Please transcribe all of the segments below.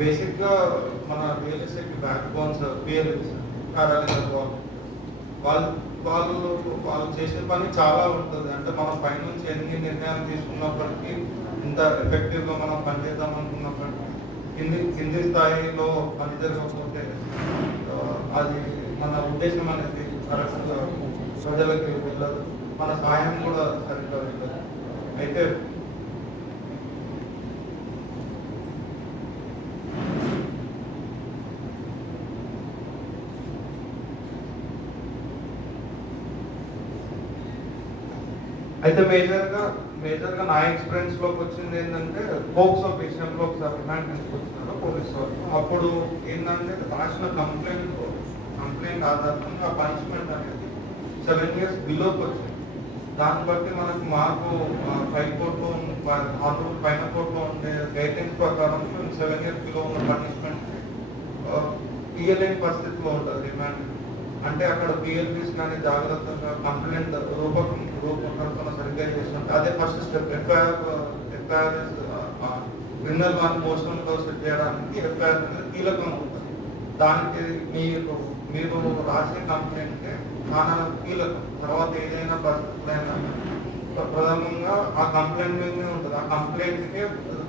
బేసిక్గా మన real estate back bones PLS వాళ్ళు వాళ్ళు వాళ్ళు చేసే పని చాలా ఉంటుంది. అంటే మనం పైనుంచి ఎన్ని నిర్ణయాలు తీసుకున్నప్పటికీ ఇంత ఎఫెక్టివ్గా మనం పనిచేద్దాం అనుకున్నప్పటికీ కింది స్థాయిలో పని జరగకపోతే అది మన ఉద్దేశం అనేది కరెక్ట్గా ప్రజలకి వెళ్ళదు, మన సాయం కూడా సరిగ్గా వెళ్ళదు. అయితే మేజర్గా నా ఎక్స్పీరియన్స్ లోకి వచ్చింది ఏంటంటే పోక్సో విషయంలో ఒకసారి రిమాండ్ తీసుకొచ్చినారు పోలీసు వాళ్ళు. అప్పుడు ఏంటంటే రాసిన కంప్లైంట్ ఆధారంగా పనిష్మెంట్ అనేది 7 years బిలోకి వచ్చింది. దాన్ని బట్టి మాకు హైకోర్టులో ఆంధ్రప్రదేశ్ పైన కోర్టులో ఉండే గైడ్లైన్స్ ప్రకారం 7 years బిలో ఉన్న పనిష్మెంట్ ఇయ్యలేని పరిస్థితిలో ఉంటుంది రిమాండ్. అంటే అక్కడ పిఎల్పీస్ కానీ జాగ్రత్తగా కంప్లైంట్ రూపకల్పన సరిగ్గా చేస్తుంటే అదే first step. FIR criminal one motion set చేయడానికి ఎఫ్ఐఆర్ అనేది కీలకం ఉంటుంది. దానికి మీరు రాసే కంప్లైంట్ చాలా కీలకం. తర్వాత ఏదైనా పరిస్థితులైనా ప్రధానంగా ఆ కంప్లైంట్ మీదనే ఉంటుంది. ఆ కంప్లైంట్కి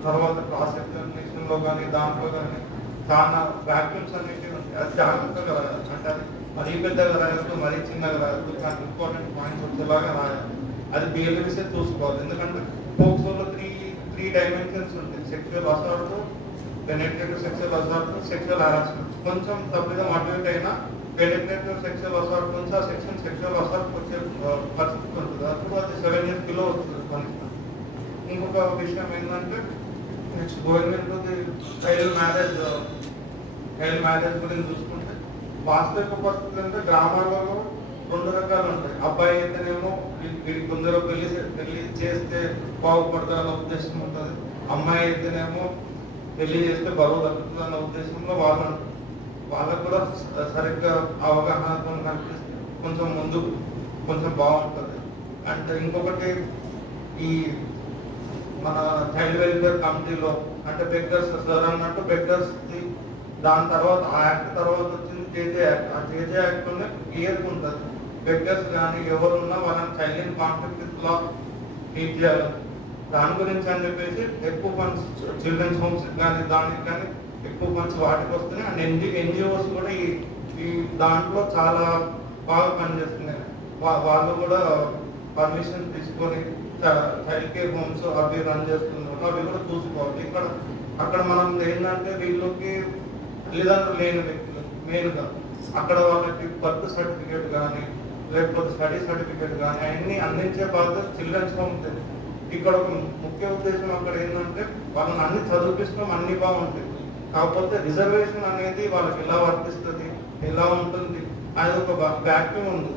తర్వాత క్రాస్ ఎగ్జామినేషన్లో కానీ దాంట్లో కానీ చాలా వ్యాక్యూమ్స్ అనేవి ఉంటాయి. అది జాగ్రత్తగా రాయాలి. అంటే అది మరీ పెద్దగా రాయొద్దు, మరీ చిన్నగా రాయొద్దు, కానీ ఇంపార్టెంట్ పాయింట్స్ వచ్చేలాగా రాయాలి. అది బిఎల్ఎస్ఏ చూసుకోవాలి. ఎందుకంటే పోక్సోలో త్రీ డైమెన్షన్స్ ఉంటాయి: sexual assault, penetrative sexual assault, sexual harassment. కొంచెం తప్పిదా అడ్మిట్ అయినా పెనెట్రేటివ్ సెక్షువల్ అసాల్ట్ నుంచి ఆ సెక్షన్ సెక్షువల్ అసాల్ట్ వచ్చే పరిస్థితి ఉంటుంది. అప్పుడు అది 7 years బిలో వస్తుంది పనిష్మెంట్. ఇంకొక విషయం ఏంటంటే నెక్స్ట్ గవర్నమెంట్ చైల్డ్ మ్యారేజ్ గురించి చూసుకుంటే వాస్తవిక పరిస్థితులు అంటే గ్రామాలలో 2 రకాలు ఉంటాయి. అబ్బాయి అయితేనేమో వీడికి తొందరగా పెళ్లి చేస్తే బాగుపడతారన్న ఉద్దేశం ఉంటుంది. అమ్మాయి అయితేనేమో పెళ్లి చేస్తే బరువు తగ్గుతుంది అన్న ఉద్దేశంలో వాళ్ళకు కూడా సరిగ్గా అవగాహనతో కనిపిస్తే కొంచెం ముందుకు కొంచెం బాగుంటుంది. అండ్ ఇంకొకటి ఈ మన చైల్డ్ వెల్ఫేర్ కమిటీలో అంటే బెగ్గర్స్ సార్ అన్నట్టు బెగ్గర్స్ దాని తర్వాత ఆ యాక్ట్ తర్వాత వచ్చింది జేజే యాక్ట్. ఆ జేజే యాక్ట్లోనే క్లియర్గా ఉంటుంది బెగ్గర్స్ కానీ ఎవరున్నా వాళ్ళని child in conflict with law treat చేయాలి. దాని గురించి అని చెప్పేసి ఎక్కువ ఫండ్స్ చిల్డ్రన్స్ హోమ్స్ కానీ దానికి కానీ ఎక్కువ ఫండ్స్ వాటికి వస్తున్నాయి. అండ్ ఎన్జిఓస్ కూడా ఈ దాంట్లో చాలా బాగా పనిచేస్తున్నాయి. వాళ్ళు కూడా పర్మిషన్ తీసుకొని చైల్డ్ కేర్ హోమ్స్ అవి రన్ చేస్తున్నారు. అవి కూడా చూసుకోవాలి. అక్కడ మనం ఏంటంటే వీళ్ళకి తల్లిదండ్రులు లేని వ్యక్తులు మెయిన్గా అక్కడ వాళ్ళకి బర్త్ సర్టిఫికేట్ కానీ లేకపోతే స్టడీ సర్టిఫికేట్ కానీ అవన్నీ అందించే బాధ్యత చిల్డ్రన్స్ హోమ్ ఉంటుంది. ఇక్కడ ఒక ముఖ్య ఉద్దేశం అక్కడ ఏంటంటే వాళ్ళని అన్ని చదివిపిస్తాం, అన్ని బాగుంటుంది. కాకపోతే రిజర్వేషన్ అనేది వాళ్ళకి ఎలా వర్తిస్తుంది, ఎలా ఉంటుంది అనేది ఒక వ్యాక్యూమ్ ఉంది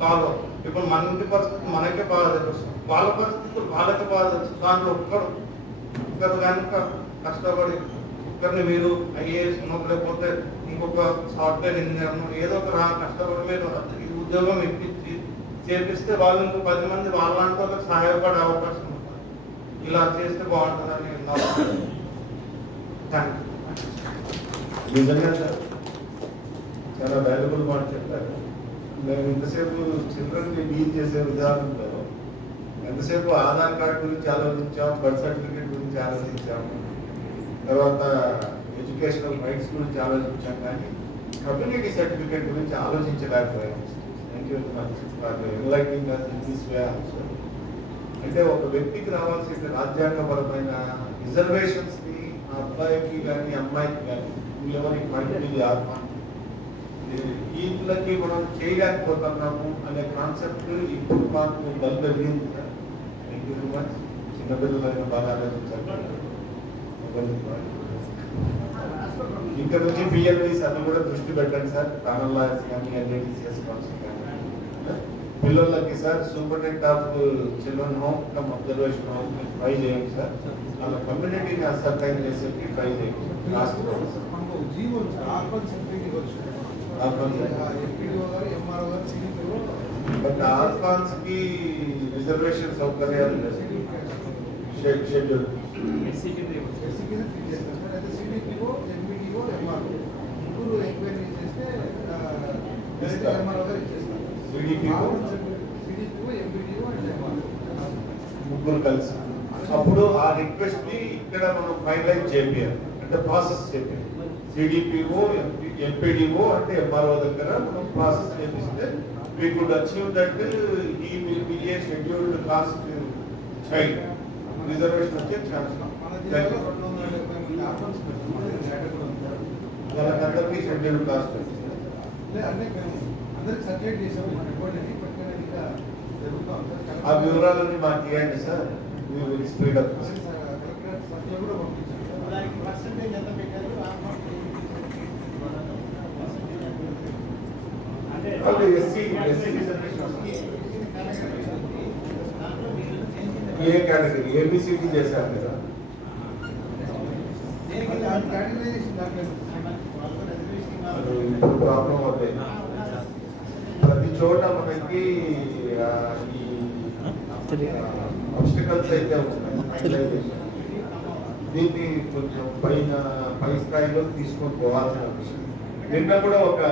కాలో. ఇప్పుడు మన ఇంటి పరిస్థితి మనకే బాగా తెలుసు, వాళ్ళ పరిస్థితులు వాళ్ళకే బాగా తెలుసు. దాంట్లో ఒక్కరు కనుక కష్టపడి ఒక్కరిని మీరు ఐఏఎస్ లేకపోతే ఇంకొక సాఫ్ట్వేర్ ఇంజనీర్ను ఏదో ఒక కష్టపడి మీరు ఈ ఉద్యోగం ఇప్పించి చేపిస్తే వాళ్ళు ఇంకో 10 మంది వాళ్ళంటి వాళ్ళకి సహాయపడే అవకాశం ఉంటుంది. ఇలా చేస్తే బాగుంటుందని థ్యాంక్ యూ. నిజంగా సార్ చాలా వాల్యుబుల్ మాట చెప్పారు. మేము ఇంతసేపు చిల్డ్రన్ని డీల్ చేసే విధానంలో ఎంతసేపు ఆధార్ కార్డు గురించి ఆలోచించాము, బర్త్ సర్టిఫికేట్ గురించి ఆలోచించాము, తర్వాత ఎడ్యుకేషనల్ రైట్స్ గురించి ఆలోచించాం, కానీ కమ్యూనిటీ సర్టిఫికేట్ గురించి ఆలోచించలేకపోయాము. Thank you very much for enlightening us in this way also. అంటే ఒక వ్యక్తికి రావాల్సిన రాజ్యాంగపరమైన రిజర్వేషన్స్ని ఆ అబ్బాయికి కానీ అమ్మాయికి కానీ ఎవరికి పడిపోయింది ఆత్మ వీళ్ళకి మనం చేయలేకపోతున్నాము అనే కాన్సెప్ట్ ఇప్పుడు మాకు బల్ జరిగింది sir. Thank you very much. చిన్నపిల్లలైన బాగా ఆలోచించాలి. ఇక్కడ నుంచి పిఎల్ఐస్ అన్ని కూడా దృష్టి పెట్టండి సార్. ప్యానల్ లాయర్స్ కానీ ఎన్ఏడిసిఎస్ కౌన్సిల్ కానీ పిల్లలకి sir superintendent of children home come observation home try చేయండి సార్. వాళ్ళ కమ్యూనిటీని అసర్టైన్ చేసేకి ట్రై చేయండి సార్. బట్ ఆర్ఫాన్స్ కి రిజర్వేషన్ సౌకర్యాలు షెడ్యూల్ ఎస్సీకి ట్రీట్ చేస్తారు సార్. అయితే సిడిపిఓ, ఎంపీడీఓ, ఎంఆర్ఓ ముగ్గురు ఎంక్వైరీ చేస్తే ఎంఆర్ఓ గారు ఇచ్చేస్తారు. CDPO CDPO, MPDO and MRO ముగ్గురు కలిసి అప్పుడు ఆ రిక్వెస్ట్ ని ఇక్కడ మనం ఫైనలైజ్ చేయాలి, అంటే ప్రాసెస్ చేయాలి. సిడిపిఓ, ఎంపీడీఓ అంటే ఎంఆర్ఓ దగ్గర మనం ప్రాసెస్ చేపిస్తే we could achieve that he will be a scheduled caste child. Reservation వచ్చే ఛాన్స్ మన జిల్లాలో 270 మంది ఆర్ఫన్స్ పెట్టుకున్నారు. డేటా కూడా ఉంది. వాళ్ళకందరికీ షెడ్యూల్డ్ కాస్ట్ అంటే మేము అందరికి సర్టిఫికేట్ చేసాము. మన రిపోర్ట్ని పట్టుకునే ఇంకా జరుగుతాం సార్. ఆ వివరాలన్నీ మాకు ఇవ్వండి sir. we will speed up. Collector certificate కూడా పంపించాం సార్. దానికి పర్సెంటేజ్ ఎంత పెట్టారు? వాళ్ళు ఎస్సీ ఏ కేటగిరీ ఏబిసిడి చేశారు కదా. కేటగరైజేషన్ దాంట్లో అది ఇప్పుడు ప్రాబ్లం అవుతాయి. ప్రతి చోట మనకి ఈ ఆబ్స్టికల్స్ అయితే ఉన్నాయి. దీన్ని కొంచెం పై స్థాయిలో తీసుకొని పోవాల్సిన విషయం. నిన్న కూడా ఒక